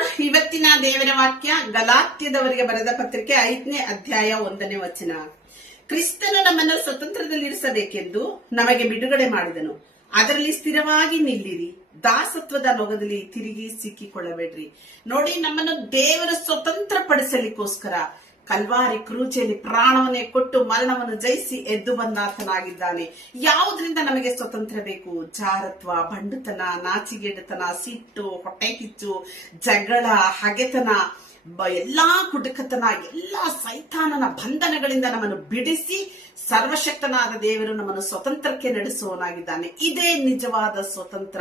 Lord. ಇವತ್ತಿನ ದೇವರ ವಾಕ್ಯ ಗಲಾತ್ಯದವರಿಗೆ ಬರೆದ ಪತ್ರಿಕೆ 5ನೇ ಅಧ್ಯಾಯ 1ನೇ ವಚನ. ಕ್ರಿಸ್ತನು ನಮ್ಮನ್ನು ಸ್ವತಂತ್ರದಲ್ಲಿರಿಸಬೇಕೆಂದು ನಮಗೆ ಬಿಡುಗಡೆ ಮಾಡಿದನು. ಅದರಲ್ಲಿ ಸ್ಥಿರವಾಗಿ ನಿಲ್ಲಿರಿ, ದಾಸತ್ವದ ನೊಗದಲ್ಲಿ ತಿರುಗಿ ಸಿಕ್ಕಿಕೊಳ್ಳಬೇಡ್ರಿ. ನೋಡಿ, ನಮ್ಮನ್ನು ದೇವರು ಸ್ವತಂತ್ರ ಪಡಿಸಲಿಕ್ಕೋಸ್ಕರ ಕಲ್ವಾರಿ ಕ್ರೂಜೆಯಲ್ಲಿ ಪ್ರಾಣವನ್ನೇ ಕೊಟ್ಟು ಮರಣವನ್ನು ಜಯಿಸಿ ಎದ್ದು ಬಂದಾತನಾಗಿದ್ದಾನೆ. ಯಾವುದರಿಂದ ನಮಗೆ ಸ್ವತಂತ್ರ ಬೇಕು? ಜಾರತ್ವ, ಬಂಡುತನ, ನಾಚಿಗೆಡತನ, ಸಿಟ್ಟು, ಹೊಟ್ಟೆ ಕಿಚ್ಚು, ಜಗಳ, ಹಗೆತನ, ಎಲ್ಲಾ ಕುಟುಕತನ, ಎಲ್ಲಾ ಸೈತಾನನ ಬಂಧನಗಳಿಂದ ನಮ್ಮನ್ನು ಬಿಡಿಸಿ ಸರ್ವಶಕ್ತನಾದ ದೇವರು ನಮ್ಮನ್ನು ಸ್ವತಂತ್ರಕ್ಕೆ ನಡೆಸುವನಾಗಿದ್ದಾನೆ. ಇದೇ ನಿಜವಾದ ಸ್ವತಂತ್ರ.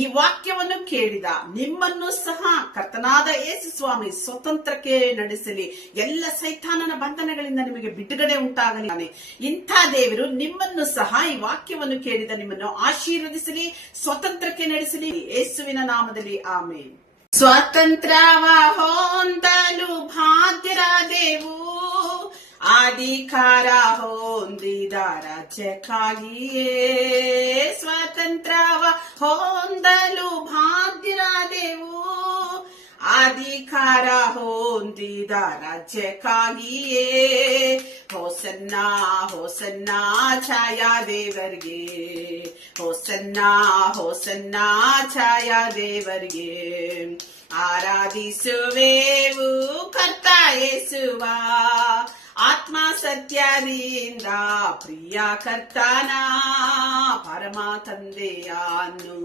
ಈ ವಾಕ್ಯವನ್ನು ಕೇಳಿದ ನಿಮ್ಮನ್ನು ಸಹ ಕರ್ತನಾದ ಯೇಸು ಸ್ವಾಮಿ ಸ್ವತಂತ್ರಕ್ಕೆ ನಡೆಸಲಿ. ಎಲ್ಲ ಸೈತಾನನ ಬಂಧನಗಳಿಂದ ನಿಮಗೆ ಬಿಡುಗಡೆ ಉಂಟಾಗಲಿ. ಇಂಥ ದೇವರು ನಿಮ್ಮನ್ನು ಸಹ ಈ ವಾಕ್ಯವನ್ನು ಕೇಳಿದ ನಿಮ್ಮನ್ನು ಆಶೀರ್ವದಿಸಲಿ, ಸ್ವತಂತ್ರಕ್ಕೆ ನಡೆಸಲಿ. ಯೇಸುವಿನ ನಾಮದಲ್ಲಿ ಆಮೇನ್. ಸ್ವಾತಂತ್ರ್ಯವ ಹೊಂದಲು ಬಾಧ್ಯರಾದೆವು, ಅಧಿಕಾರ ಹೊಂದಿದ ರಾಜ್ಯಕ್ಕಾಗಿಯೇ. ಸ್ವಾತಂತ್ರ್ಯವ ಹೊಂದಲು ಬಾಧ್ಯರಾದೆವು, ಅಧಿಕಾರ ಹೊಂದಿದ ರಾಜ್ಯಕ್ಕಾಗಿಯೇ. ಹೋಸನ್ನ ಹೋಸನ್ನ ಛಾಯಾ ದೇವರಿಗೆ, ಹೋಸನ್ನ ಹೋಸನ್ನ ಛಾಯಾ ದೇವರಿಗೆ. ಆರಾಧಿಸುವೆವು ಕರ್ತ ಯೇಸುವ, ಆತ್ಮ ಸತ್ಯದಿಂದ ಪ್ರಿಯ ಕರ್ತನ ಪರಮ ತಂದೆಯನ್ನು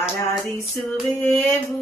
ಆರಾಧಿಸುವೆವು.